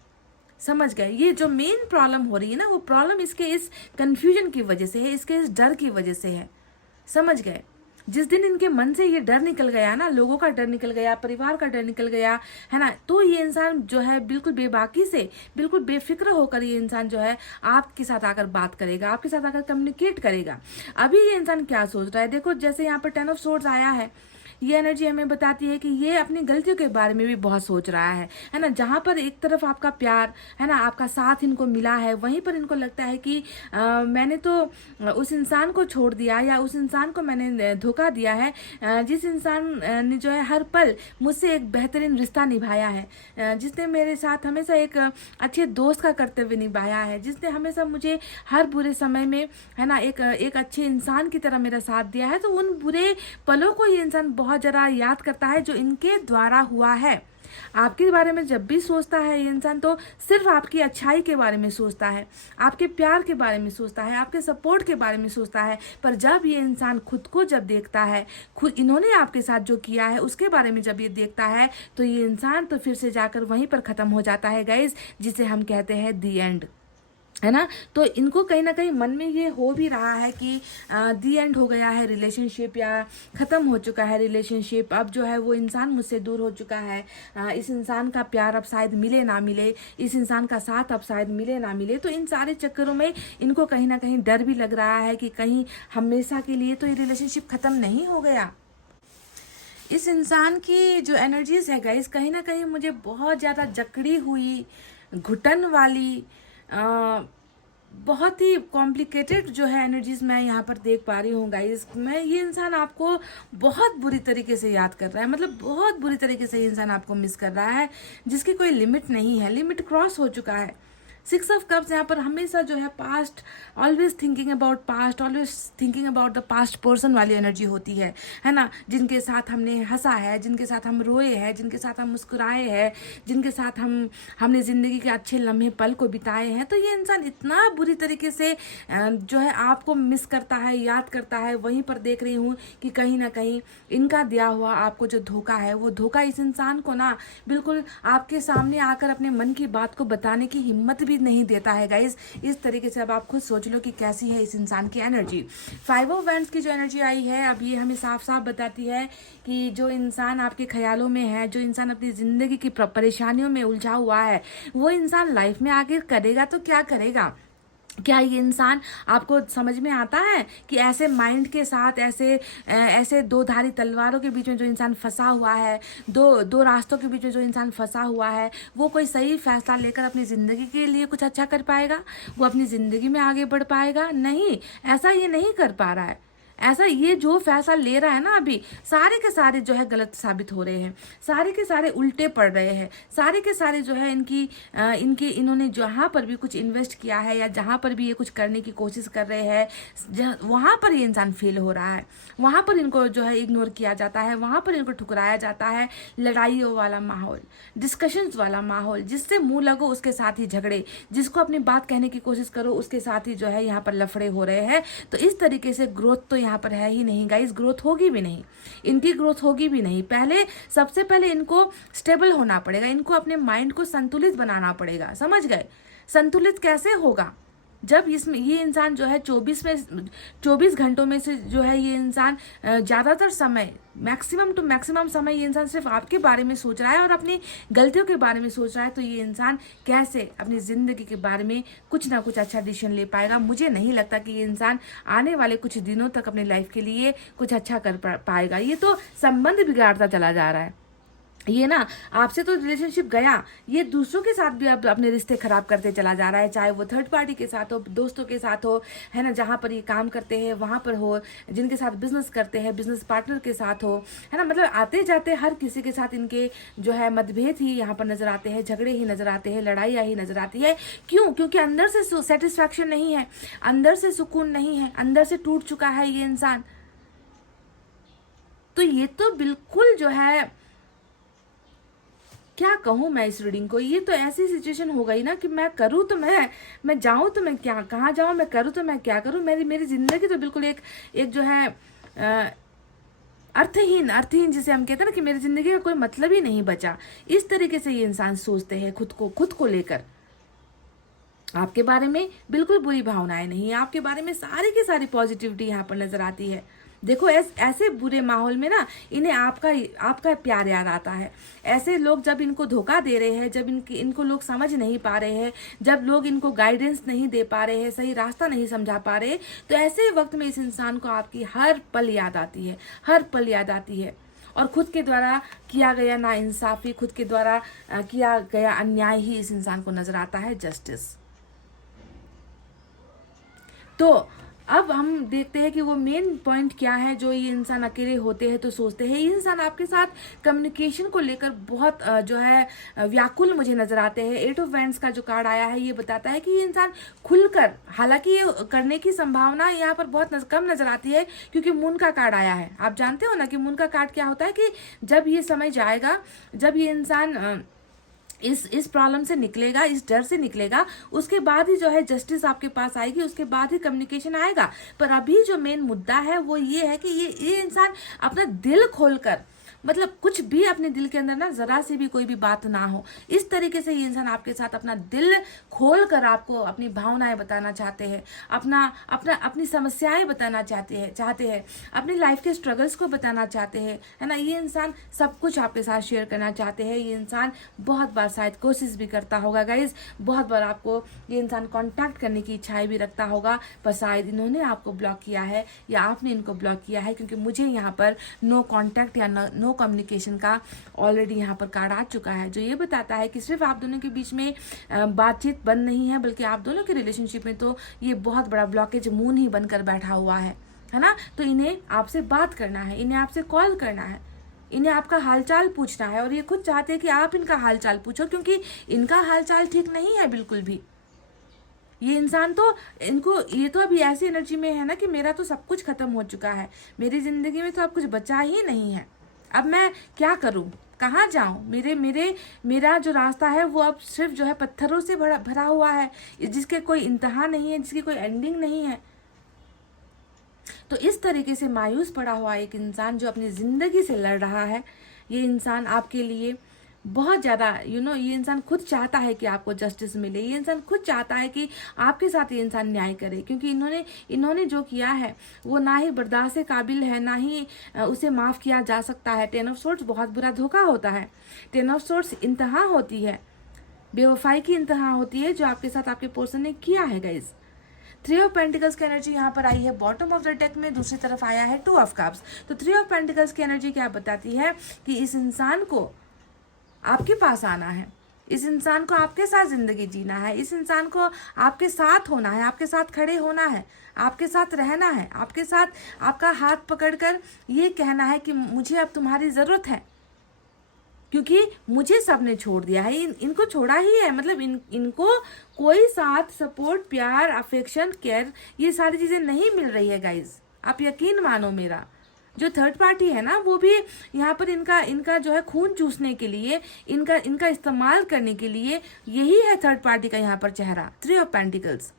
समझ गए? ये जो मेन प्रॉब्लम हो रही है ना, वो प्रॉब्लम इसके इस कंफ्यूजन की वजह से है, इसके इस डर की वजह से है। समझ गए? जिस दिन इनके मन से ये डर निकल गया ना, लोगों का डर निकल गया, परिवार का डर निकल गया, है ना, तो ये इंसान जो है बिल्कुल बेबाकी से, बिल्कुल बेफिक्र होकर ये इंसान जो है आपके साथ आकर बात करेगा, आपके साथ आकर कम्युनिकेट करेगा। अभी ये इंसान क्या सोच रहा है, देखो जैसे यहाँ पर 10 ऑफ सोर्ड्स आया है, ये एनर्जी हमें बताती है कि ये अपनी गलतियों के बारे में भी बहुत सोच रहा है ना। जहाँ पर एक तरफ आपका प्यार है ना, आपका साथ इनको मिला है, वहीं पर इनको लगता है कि मैंने तो उस इंसान को छोड़ दिया, या उस इंसान को मैंने धोखा दिया है, जिस इंसान ने जो है हर पल मुझसे एक बेहतरीन रिश्ता निभाया है, जिसने मेरे साथ हमेशा एक अच्छे दोस्त का कर्तव्य निभाया है, जिसने हमेशा मुझे हर बुरे समय में, है ना, एक अच्छे इंसान की तरह मेरा साथ दिया है। तो उन बुरे पलों को ये इंसान बहुत ज़रा याद करता है जो इनके द्वारा हुआ है। आपके बारे में जब भी सोचता है ये इंसान, तो सिर्फ आपकी अच्छाई के बारे में सोचता है, आपके प्यार के बारे में सोचता है, आपके सपोर्ट के बारे में सोचता है। पर जब ये इंसान खुद को जब देखता है, खुद इन्होंने आपके साथ जो किया है उसके बारे में जब ये देखता है, तो ये इंसान तो फिर से जाकर वहीं पर ख़त्म हो जाता है गाइस, जिसे हम कहते हैं दी एंड, है ना। तो इनको कहीं ना कहीं मन में ये हो भी रहा है कि दी एंड हो गया है रिलेशनशिप, या ख़त्म हो चुका है रिलेशनशिप, अब जो है वो इंसान मुझसे दूर हो चुका है, इस इंसान का प्यार अब शायद मिले ना मिले, इस इंसान का साथ अब शायद मिले ना मिले। तो इन सारे चक्करों में इनको कहीं ना कहीं डर भी लग रहा है कि कहीं हमेशा के लिए तो ये रिलेशनशिप ख़त्म नहीं हो गया। इस इंसान की जो एनर्जीज है गाइस, कहीं ना कहीं मुझे बहुत ज़्यादा जकड़ी हुई, घुटन वाली, बहुत ही कॉम्प्लिकेटेड जो है एनर्जीज मैं यहाँ पर देख पा रही हूँ गाइस। मैं ये इंसान आपको बहुत बुरी तरीके से याद कर रहा है, मतलब बहुत बुरी तरीके से ये इंसान आपको मिस कर रहा है, जिसकी कोई लिमिट नहीं है, लिमिट क्रॉस हो चुका है। 6 ऑफ कप्स यहाँ पर हमेशा जो है past, always thinking about past, always thinking about the past person वाली एनर्जी होती है ना, जिनके साथ हमने हंसा है, जिनके साथ हम रोए हैं, जिनके साथ हम मुस्कुराए हैं, जिनके साथ हमने ज़िंदगी के अच्छे लम्हे पल को बिताए हैं। तो ये इंसान इतना बुरी तरीके से जो है आपको मिस करता है, याद करता है। वहीं पर देख रही हूँ कि कहीं ना कहीं इनका दिया हुआ आपको जो धोखा है, वो धोखा इस इंसान को ना बिल्कुल आपके सामने आकर अपने मन की बात को बताने की हिम्मत भी नहीं देता है गाइस। इस तरीके से अब आप खुद सोच लो कि कैसी है इस इंसान की एनर्जी। 5 ऑफ वैंड्स की जो एनर्जी आई है, अब ये हमें साफ साफ बताती है कि जो इंसान आपके ख्यालों में है, जो इंसान अपनी ज़िंदगी की परेशानियों में उलझा हुआ है, वो इंसान लाइफ में आगे करेगा तो क्या करेगा। क्या ये इंसान आपको समझ में आता है कि ऐसे माइंड के साथ, ऐसे दो धारी तलवारों के बीच में जो इंसान फंसा हुआ है, दो रास्तों के बीच में जो इंसान फंसा हुआ है, वो कोई सही फैसला लेकर अपनी ज़िंदगी के लिए कुछ अच्छा कर पाएगा, वो अपनी ज़िंदगी में आगे बढ़ पाएगा? नहीं, ऐसा ये नहीं कर पा रहा है। ऐसा ये जो फैसला ले रहा है ना, अभी सारे के सारे जो है गलत साबित हो रहे हैं, सारे के सारे उल्टे पड़ रहे हैं, सारे के सारे जो है इन्होंने जहाँ पर भी कुछ इन्वेस्ट किया है, या जहाँ पर भी ये कुछ करने की कोशिश कर रहे हैं, वहाँ पर ये इंसान फेल हो रहा है, वहाँ पर इनको जो है इग्नोर किया जाता है, वहाँ पर इनको ठुकराया जाता है। लड़ाइयों वाला माहौल, डिस्कशंस वाला माहौल, जिससे मुंह लगो उसके साथ ही झगड़े, जिसको अपनी बात कहने की कोशिश करो उसके साथ ही जो है यहाँ पर लफड़े हो रहे हैं। तो इस तरीके से ग्रोथ तो यहाँ पर है ही नहीं गाइस, ग्रोथ होगी भी नहीं, इनकी ग्रोथ होगी भी नहीं। सबसे पहले इनको स्टेबल होना पड़ेगा, इनको अपने माइंड को संतुलित बनाना पड़ेगा। समझ गए? संतुलित कैसे होगा? जब इसमें ये इंसान जो है 24 घंटों में से जो है ये इंसान ज़्यादातर समय, मैक्सिमम टू मैक्सिमम समय ये इंसान सिर्फ आपके बारे में सोच रहा है और अपनी गलतियों के बारे में सोच रहा है, तो ये इंसान कैसे अपनी ज़िंदगी के बारे में कुछ ना कुछ अच्छा डिसीजन ले पाएगा? मुझे नहीं लगता कि ये इंसान आने वाले कुछ दिनों तक अपनी लाइफ के लिए कुछ अच्छा कर पाएगा। ये तो संबंध बिगाड़ता चला जा रहा है। ये ना आपसे तो रिलेशनशिप गया, ये दूसरों के साथ भी अब अपने रिश्ते खराब करते चला जा रहा है, चाहे वो थर्ड पार्टी के साथ हो, दोस्तों के साथ हो, है ना, जहाँ पर ये काम करते हैं वहाँ पर हो, जिनके साथ बिजनेस करते हैं बिजनेस पार्टनर के साथ हो, है ना। मतलब आते जाते हर किसी के साथ इनके जो है मतभेद ही यहाँ पर नजर आते हैं, झगड़े ही नजर आते हैं, लड़ाइयाँ ही नजर आती है। क्यों? क्योंकि अंदर से सेटिस्फैक्शन नहीं है, अंदर से सुकून नहीं है, अंदर से टूट चुका है ये इंसान। तो ये तो बिल्कुल जो है, क्या कहूँ मैं इस रीडिंग को, ये तो ऐसी सिचुएशन हो गई ना कि मैं करूँ तो मैं जाऊँ तो मैं क्या, कहाँ जाऊँ, मैं करूँ तो मैं क्या करूँ। मेरी ज़िंदगी तो बिल्कुल एक जो है अर्थहीन जिसे हम कहते हैं ना कि मेरी ज़िंदगी का कोई मतलब ही नहीं बचा। इस तरीके से ये इंसान सोचते हैं खुद को लेकर। आपके बारे में बिल्कुल बुरी भावनाएं नहीं है, आपके बारे में सारी की सारी पॉजिटिविटी यहाँ पर नजर आती है। देखो ऐसे बुरे माहौल में ना इन्हें आपका प्यार याद आता है। ऐसे लोग जब इनको धोखा दे रहे हैं, जब इनको लोग समझ नहीं पा रहे हैं, जब लोग इनको गाइडेंस नहीं दे पा रहे हैं, सही रास्ता नहीं समझा पा रहे, तो ऐसे वक्त में इस इंसान को आपकी हर पल याद आती है, हर पल याद आती है। और खुद के द्वारा किया गया नाइंसाफी, खुद के द्वारा किया गया अन्याय ही इस इंसान को नजर आता है जस्टिस। तो अब हम देखते हैं कि वो मेन पॉइंट क्या है जो ये इंसान अकेले होते हैं तो सोचते हैं। ये इंसान आपके साथ कम्युनिकेशन को लेकर बहुत जो है व्याकुल मुझे नजर आते हैं। 8 ऑफ वैंड्स का जो कार्ड आया है ये बताता है कि ये इंसान खुलकर, हालांकि ये करने की संभावना यहाँ पर बहुत कम नजर आती है क्योंकि मून का कार्ड आया है। आप जानते हो ना कि मून का कार्ड क्या होता है कि जब ये समय जाएगा, जब ये इंसान इस प्रॉब्लम से निकलेगा, इस डर से निकलेगा, उसके बाद ही जो है जस्टिस आपके पास आएगी, उसके बाद ही कम्युनिकेशन आएगा। पर अभी जो मेन मुद्दा है वो ये है कि ये इंसान अपना दिल खोलकर, मतलब कुछ भी अपने दिल के अंदर ना जरा सी भी कोई भी बात ना हो, इस तरीके से ये इंसान आपके साथ अपना दिल खोल कर आपको अपनी भावनाएं बताना चाहते हैं, अपनी समस्याएं बताना चाहते हैं, अपनी लाइफ के स्ट्रगल्स को बताना चाहते हैं, है ना। ये इंसान सब कुछ आपके साथ शेयर करना चाहते हैं। ये इंसान बहुत बार शायद कोशिश भी करता होगा गाइज, बहुत बार आपको ये इंसान कॉन्टैक्ट करने की इच्छाएं भी रखता होगा, पर शायद इन्होंने आपको ब्लॉक किया है या आपने इनको ब्लॉक किया है, क्योंकि मुझे यहाँ पर नो कॉन्टैक्ट या नो कम्युनिकेशन का ऑलरेडी यहाँ पर कार्ड आ चुका है, जो ये बताता है कि सिर्फ आप दोनों के बीच में बातचीत बंद नहीं है, बल्कि आप दोनों के रिलेशनशिप में तो ये बहुत बड़ा ब्लॉकेज मून ही बनकर बैठा हुआ है ना। तो इन्हें आपसे बात करना है, इन्हें आपसे कॉल करना है, इन्हें आपका हालचाल पूछना है, और ये खुद चाहते हैं कि आप इनका हालचाल पूछो, क्योंकि इनका हालचाल ठीक नहीं है बिल्कुल भी। ये इंसान तो ये तो अभी ऐसी एनर्जी में है ना कि मेरा तो सब कुछ खत्म हो चुका है, मेरी जिंदगी में तो अब कुछ बचा ही नहीं है, अब मैं क्या करूं, कहाँ जाऊं, मेरा जो रास्ता है वो अब सिर्फ जो है पत्थरों से भरा हुआ है, जिसके कोई इंतहा नहीं है, जिसकी कोई एंडिंग नहीं है। तो इस तरीके से मायूस पड़ा हुआ एक इंसान जो अपनी जिंदगी से लड़ रहा है, ये इंसान आपके लिए बहुत ज़्यादा ये इंसान खुद चाहता है कि आपको जस्टिस मिले, ये इंसान खुद चाहता है कि आपके साथ ये इंसान न्याय करे, क्योंकि इन्होंने जो किया है वो ना ही बर्दाश्त के काबिल है, ना ही उसे माफ़ किया जा सकता है। 10 ऑफ सोर्ड्स बहुत बुरा धोखा होता है। 10 ऑफ सोर्ड्स इंतहा होती है, बेवफाई की इंतहा होती है जो आपके साथ आपके पर्सन ने किया है गाइज। 3 ऑफ पेंटिकल्स की एनर्जी यहाँ पर आई है बॉटम ऑफ द डेक में, दूसरी तरफ आया है 2 ऑफ कप्स। तो 3 ऑफ पेंटिकल्स की एनर्जी क्या बताती है कि इस इंसान को आपके पास आना है, इस इंसान को आपके साथ जिंदगी जीना है, इस इंसान को आपके साथ होना है, आपके साथ खड़े होना है, आपके साथ रहना है, आपके साथ आपका हाथ पकड़कर ये कहना है कि मुझे अब तुम्हारी ज़रूरत है, क्योंकि मुझे सबने छोड़ दिया है, इनको छोड़ा ही है, मतलब इनको कोई साथ, सपोर्ट, प्यार, अफेक्शन, केयर, ये सारी चीज़ें नहीं मिल रही है गाइज। आप यकीन मानो मेरा, जो थर्ड पार्टी है ना वो भी यहाँ पर इनका जो है खून चूसने के लिए, इनका इस्तेमाल करने के लिए, यही है थर्ड पार्टी का यहाँ पर चेहरा, 3 ऑफ पेंटिकल्स।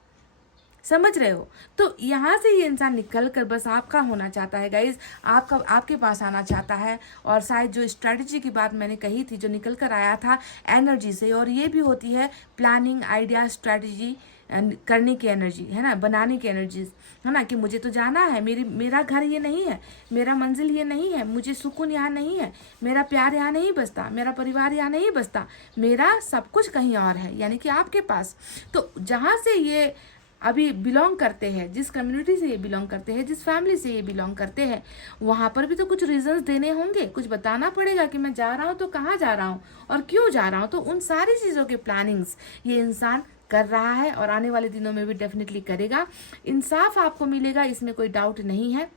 समझ रहे हो? तो यहाँ से ये इंसान निकल कर बस आपका होना चाहता है गाइज, आपके पास आना चाहता है। और शायद जो स्ट्रैटेजी की बात मैंने कही थी, जो निकल कर आया था एनर्जी से, और ये भी होती है प्लानिंग, आइडिया, स्ट्रैटेजी करने की एनर्जी, है ना, बनाने की एनर्जीज, है ना, कि मुझे तो जाना है, मेरा घर ये नहीं है, मेरा मंजिल ये नहीं है, मुझे सुकून यहाँ नहीं है, मेरा प्यार यहाँ नहीं बसता, मेरा परिवार यहाँ नहीं बसता, मेरा सब कुछ कहीं और है, यानी कि आपके पास। तो जहाँ से ये अभी बिलोंग करते हैं, जिस कम्युनिटी से ये बिलोंग करते हैं, जिस फैमिली से ये बिलोंग करते हैं, वहाँ पर भी तो कुछ रीजंस देने होंगे, कुछ बताना पड़ेगा कि मैं जा रहा हूँ तो कहाँ जा रहा हूँ और क्यों जा रहा हूँ। तो उन सारी चीज़ों के प्लानिंग्स ये इंसान कर रहा है और आने वाले दिनों में भी डेफिनेटली करेगा। इंसाफ आपको मिलेगा, इसमें कोई डाउट नहीं है,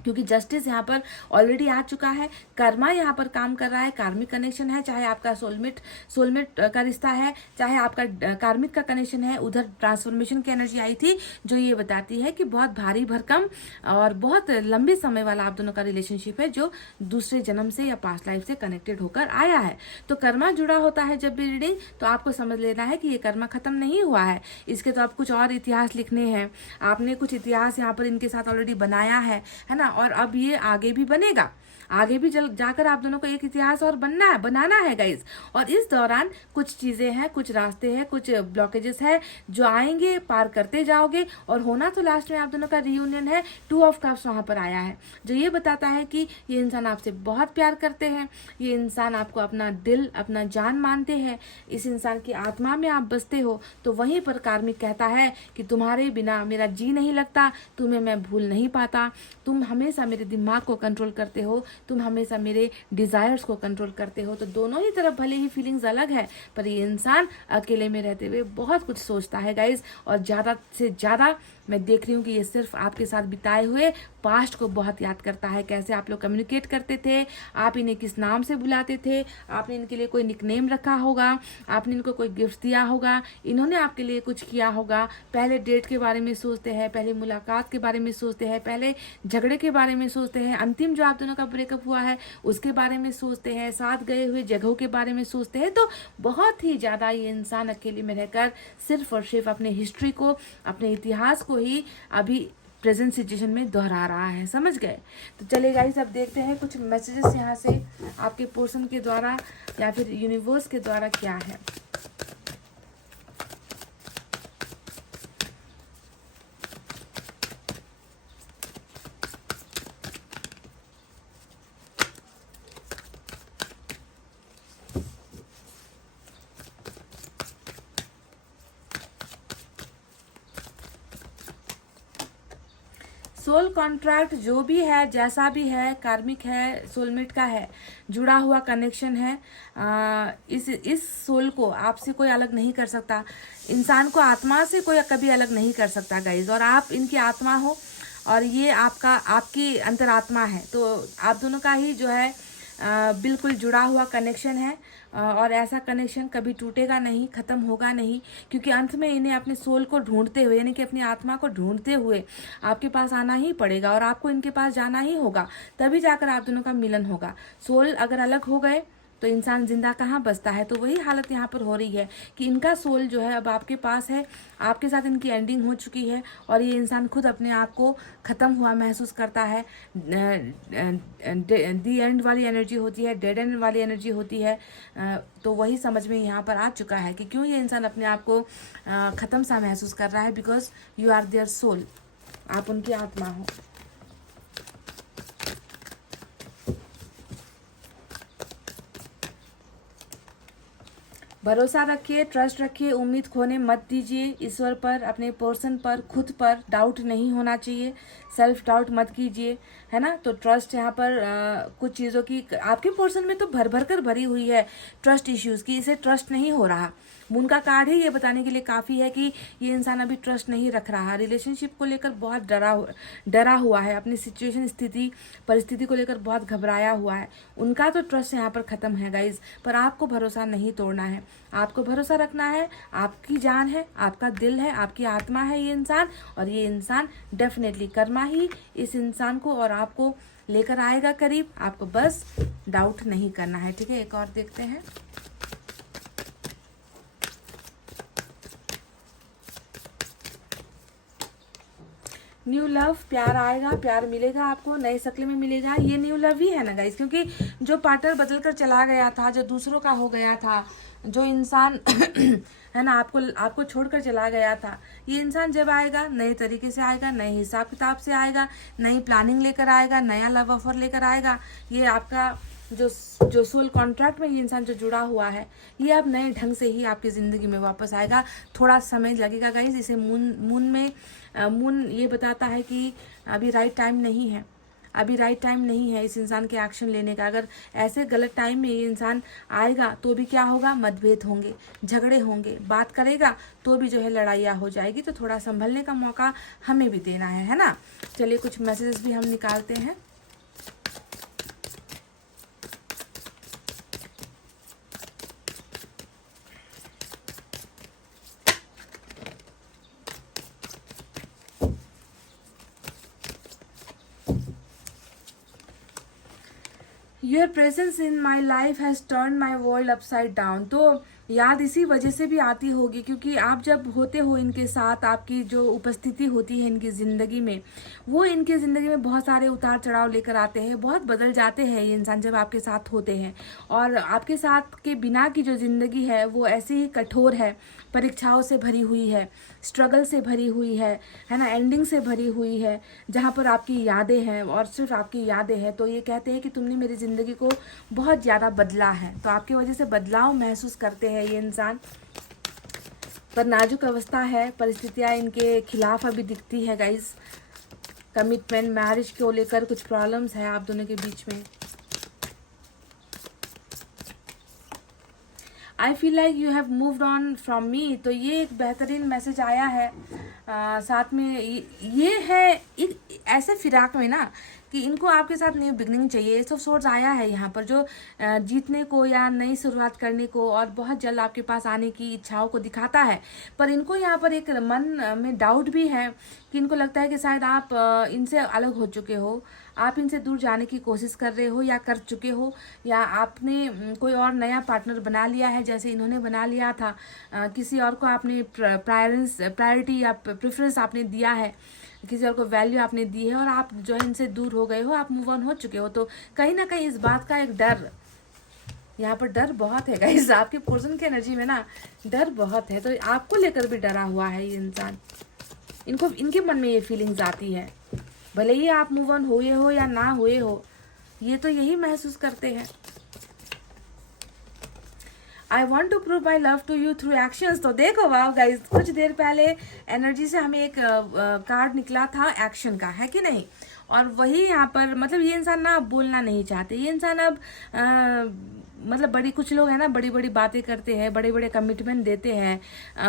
क्योंकि जस्टिस यहाँ पर ऑलरेडी आ चुका है। कर्मा यहाँ पर काम कर रहा है, कार्मिक कनेक्शन है, चाहे आपका सोलमेट का रिश्ता है, चाहे आपका कार्मिक का कनेक्शन है। उधर ट्रांसफॉर्मेशन की एनर्जी आई थी जो ये बताती है कि बहुत भारी भरकम और बहुत लंबे समय वाला आप दोनों का रिलेशनशिप है, जो दूसरे जन्म से या पास्ट लाइफ से कनेक्टेड होकर आया है। तो कर्मा जुड़ा होता है जब भी रीडिंग, तो आपको समझ लेना है कि ये कर्मा खत्म नहीं हुआ है, इसके तो आप कुछ और इतिहास लिखने हैं, आपने कुछ इतिहास यहाँ पर इनके साथ ऑलरेडी बनाया है ना, और अब ये आगे भी बनेगा। आगे भी जाकर आप दोनों को एक इतिहास और बनाना है गाइज। और इस दौरान कुछ चीजें हैं, कुछ रास्ते हैं, कुछ ब्लॉकेजेस है जो आएंगे, पार करते जाओगे और होना तो लास्ट में आप दोनों का रियूनियन है। 2 ऑफ कप्स वहां पर आया है जो ये बताता है कि ये इंसान आपसे बहुत प्यार करते हैं, ये इंसान आपको अपना दिल, अपना जान मानते हैं, इस इंसान की आत्मा में आप बसते हो। तो वहीं पर कार्मिक कहता है कि तुम्हारे बिना मेरा जी नहीं लगता, तुम्हें मैं भूल नहीं पाता, तुम हमेशा मेरे दिमाग को कंट्रोल करते हो, तुम हमेशा मेरे डिजायर्स को कंट्रोल करते हो। तो दोनों ही तरफ भले ही फीलिंग्स अलग है, पर ये इंसान अकेले में रहते हुए बहुत कुछ सोचता है गाइज। और ज़्यादा से ज़्यादा मैं देख रही हूँ कि ये सिर्फ आपके साथ बिताए हुए पास्ट को बहुत याद करता है, कैसे आप लोग कम्युनिकेट करते थे, आप इन्हें किस नाम से बुलाते थे, आपने इनके लिए कोई निकनेम रखा होगा, आपने इनको कोई गिफ्ट दिया होगा, इन्होंने आपके लिए कुछ किया होगा। पहले डेट के बारे में सोचते हैं, पहले मुलाकात के बारे में सोचते हैं, पहले झगड़े के बारे में सोचते हैं, अंतिम जो आप दोनों का ब्रेकअप हुआ है उसके बारे में सोचते हैं, साथ गए हुए जगहों के बारे में सोचते हैं। तो बहुत ही ज़्यादा ये इंसान अकेले में रहकर सिर्फ और सिर्फ अपने हिस्ट्री को, अपने इतिहास को ही अभी प्रेजेंट सिचुएशन में दोहरा रहा है। समझ गए? तो चलिए गाइस, अब देखते हैं कुछ मैसेजेस यहाँ से आपके पर्सन के द्वारा या फिर यूनिवर्स के द्वारा क्या है। सोल कॉन्ट्रैक्ट जो भी है, जैसा भी है, कार्मिक है, सोलमेट का है, जुड़ा हुआ कनेक्शन है। इस सोल को आपसे कोई अलग नहीं कर सकता, इंसान को आत्मा से कोई कभी अलग नहीं कर सकता गाइज। और आप इनकी आत्मा हो और ये आपकी अंतरात्मा है। तो आप दोनों का ही जो है बिल्कुल जुड़ा हुआ कनेक्शन है। और ऐसा कनेक्शन कभी टूटेगा नहीं, ख़त्म होगा नहीं, क्योंकि अंत में इन्हें अपने सोल को ढूंढते हुए, यानी कि अपनी आत्मा को ढूंढते हुए आपके पास आना ही पड़ेगा और आपको इनके पास जाना ही होगा, तभी जाकर आप दोनों का मिलन होगा। सोल अगर अलग हो गए तो इंसान जिंदा कहाँ बचता है। तो वही हालत यहाँ पर हो रही है कि इनका सोल जो है अब आपके पास है, आपके साथ इनकी एंडिंग हो चुकी है और ये इंसान खुद अपने आप को ख़त्म हुआ महसूस करता है। दी एंड वाली एनर्जी होती है, डेड एंड वाली एनर्जी होती है। तो वही समझ में यहाँ पर आ चुका है कि क्यों ये इंसान अपने आप को ख़त्म सा महसूस कर रहा है। Because you are their soul, आप उनकी आत्मा हो। भरोसा रखिए, ट्रस्ट रखिए, उम्मीद खोने मत दीजिए ईश्वर पर, अपने पर्सन पर, खुद पर डाउट नहीं होना चाहिए, सेल्फ डाउट मत कीजिए, है ना। तो ट्रस्ट यहाँ पर कुछ चीज़ों की आपके पर्सन में तो भर भर कर भरी हुई है ट्रस्ट इश्यूज़ की, इसे ट्रस्ट नहीं हो रहा। मून का कार्ड ही ये बताने के लिए काफ़ी है कि ये इंसान अभी ट्रस्ट नहीं रख रहा, रिलेशनशिप को लेकर बहुत डरा हुआ है, अपनी सिचुएशन, स्थिति, परिस्थिति को लेकर बहुत घबराया हुआ है। उनका तो ट्रस्ट यहाँ पर ख़त्म है गाइज, पर आपको भरोसा नहीं तोड़ना है, आपको भरोसा रखना है। आपकी जान है, आपका दिल है, आपकी आत्मा है ये इंसान, और ये इंसान डेफिनेटली कर्मा ही इस इंसान को और आपको लेकर आएगा करीब। आपको बस डाउट नहीं करना है, ठीक है। एक और देखते हैं। न्यू लव, प्यार आएगा, प्यार मिलेगा आपको, नए शक्ल में मिलेगा। ये न्यू लव ही है ना गाइस, क्योंकि जो पार्टनर बदल कर चला गया था, जो दूसरों का हो गया था, जो इंसान है ना आपको छोड़कर चला गया था, ये इंसान जब आएगा नए तरीके से आएगा, नए हिसाब किताब से आएगा, नई प्लानिंग लेकर आएगा, नया लव ऑफर लेकर आएगा। ये आपका जो सोल कॉन्ट्रैक्ट में ये इंसान जो जुड़ा हुआ है, ये अब नए ढंग से ही आपकी ज़िंदगी में वापस आएगा। थोड़ा समय लगेगा गाइज। इसे मून ये बताता है कि अभी राइट टाइम नहीं है, अभी राइट टाइम नहीं है इस इंसान के एक्शन लेने का। अगर ऐसे गलत टाइम में ये इंसान आएगा तो भी क्या होगा, मतभेद होंगे, झगड़े होंगे, बात करेगा तो भी जो है लड़ाइयाँ हो जाएगी। तो थोड़ा संभलने का मौका हमें भी देना है ना। चलिए कुछ मैसेजेस भी हम निकालते हैं। Your presence in my life has turned my world upside down। तो याद इसी वजह से भी आती होगी क्योंकि आप जब होते हो इनके साथ, आपकी जो उपस्थिति होती है इनकी ज़िंदगी में, वो इनकी ज़िंदगी में बहुत सारे उतार चढ़ाव लेकर आते हैं, बहुत बदल जाते हैं ये इंसान जब आपके साथ होते हैं। और आपके साथ के बिना की जो ज़िंदगी है वो ऐसी ही कठोर है, परीक्षाओं से भरी हुई है, स्ट्रगल से भरी हुई है ना, एंडिंग से भरी हुई है, जहाँ पर आपकी यादें हैं और सिर्फ आपकी यादें हैं। तो ये कहते हैं कि तुमने मेरी ज़िंदगी को बहुत ज़्यादा बदला है, तो आपकी वजह से बदलाव महसूस करते हैं ये इंसान। पर नाजुक अवस्था है, परिस्थितियाँ इनके खिलाफ अभी दिखती है गाइज। कमिटमेंट, मैरिज को लेकर कुछ प्रॉब्लम्स है आप दोनों के बीच में। I feel like you have moved on from me, तो ये एक बेहतरीन मैसेज आया है। साथ में ये है ऐसे फिराक में ना कि इनको आपके साथ न्यू बिगनिंग चाहिए। एस ऑफ सोर्ड्स आया है यहाँ पर, जो जीतने को या नई शुरुआत करने को और बहुत जल्द आपके पास आने की इच्छाओं को दिखाता है। पर इनको यहाँ पर एक मन में डाउट भी है कि इनको लगता है कि शायद आप इनसे अलग हो चुके हो, आप इनसे दूर जाने की कोशिश कर रहे हो या कर चुके हो, या आपने कोई और नया पार्टनर बना लिया है जैसे इन्होंने बना लिया था। किसी और को आपने प्रायोरिटी या प्रेफरेंस आपने दिया है, किसी और को वैल्यू आपने दी है और आप जो है इनसे दूर हो गए हो, आप मूव ऑन हो चुके हो। तो कहीं ना कहीं इस बात का एक डर, यहाँ पर डर बहुत है गाइस, आपके पर्सन की एनर्जी में ना डर बहुत है। तो आपको लेकर भी डरा हुआ है ये इंसान, इनको इनके मन में ये फीलिंग्स आती है, भले ही आप मूव ऑन हुए हो या ना हुए हो, ये तो यही महसूस करते हैं। I want to prove my love to you through actions. तो देखो वाह गाइज, कुछ देर पहले एनर्जी से हमें एक कार्ड निकला था एक्शन का, है कि नहीं। और वही यहाँ पर मतलब ये इंसान ना अब बोलना नहीं चाहते, ये इंसान अब मतलब कुछ लोग हैं ना बड़ी बड़ी बातें करते हैं, बड़े बड़े कमिटमेंट देते हैं,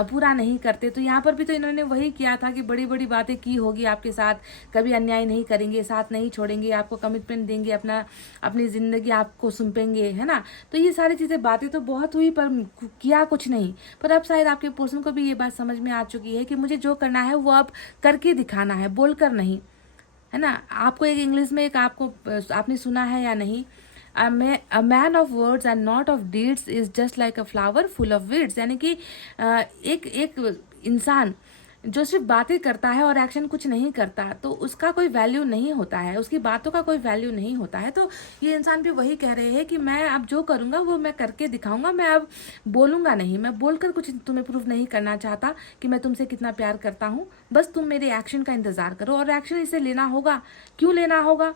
पूरा नहीं करते। तो यहाँ पर भी तो इन्होंने वही किया था कि बड़ी बड़ी बातें की होगी आपके साथ, कभी अन्याय नहीं करेंगे, साथ नहीं छोड़ेंगे, आपको कमिटमेंट देंगे, अपनी ज़िंदगी आपको सौंपेंगे, है ना। तो ये सारी चीज़ें बातें तो बहुत हुई पर किया कुछ नहीं। पर अब शायद आपके पर्सन को भी ये बात समझ में आ चुकी है कि मुझे जो करना है वो अब करके दिखाना है, बोल कर नहीं, है ना। आपको एक इंग्लिश में एक आपने सुना है या नहीं, A man of words and not of deeds is just like a flower full of weeds। यानी कि एक इंसान जो सिर्फ बातें करता है और एक्शन कुछ नहीं करता तो उसका कोई वैल्यू नहीं होता है, उसकी बातों का कोई वैल्यू नहीं होता है। तो ये इंसान भी वही कह रहे हैं कि मैं अब जो करूँगा वो मैं करके दिखाऊंगा, मैं अब बोलूँगा नहीं, मैं बोलकर कुछ तुम्हें प्रूव नहीं करना चाहता कि मैं तुमसे कितना प्यार करता हूँ, बस तुम मेरे एक्शन का इंतज़ार करो। और एक्शन इसे लेना होगा, क्यों लेना होगा,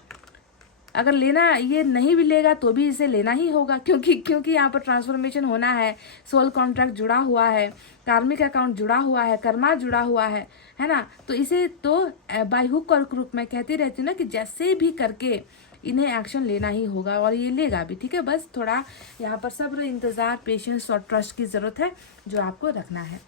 अगर लेना ये नहीं भी लेगा तो भी इसे लेना ही होगा, क्योंकि यहाँ पर ट्रांसफॉर्मेशन होना है, सोल कॉन्ट्रैक्ट जुड़ा हुआ है, कार्मिक अकाउंट जुड़ा हुआ है, कर्मा जुड़ा हुआ है ना। तो इसे तो बाय हुक और क्रुक मैं कहती रहती हूँ ना कि जैसे भी करके इन्हें एक्शन लेना ही होगा और ये लेगा भी, ठीक है। बस थोड़ा यहाँ पर सब्र, इंतज़ार, पेशेंस और ट्रस्ट की ज़रूरत है जो आपको रखना है।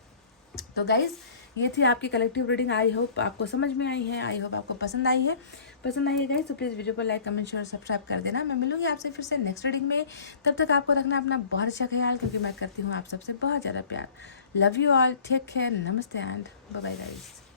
तो गाइज़ ये थी आपकी कलेक्टिव रीडिंग। आई होप आपको समझ में आई है, आई होप आपको पसंद आई है गाइस। तो प्लीज़ वीडियो को लाइक, कमेंट, शेयर, सब्सक्राइब कर देना। मैं मिलूंगी आपसे फिर से नेक्स्ट रीडिंग में। तब तक आपको रखना अपना बहुत अच्छा ख्याल, क्योंकि मैं करती हूँ आप सबसे बहुत ज़्यादा प्यार। Love you all, take care, नमस्ते एंड बाय बाय गाइस।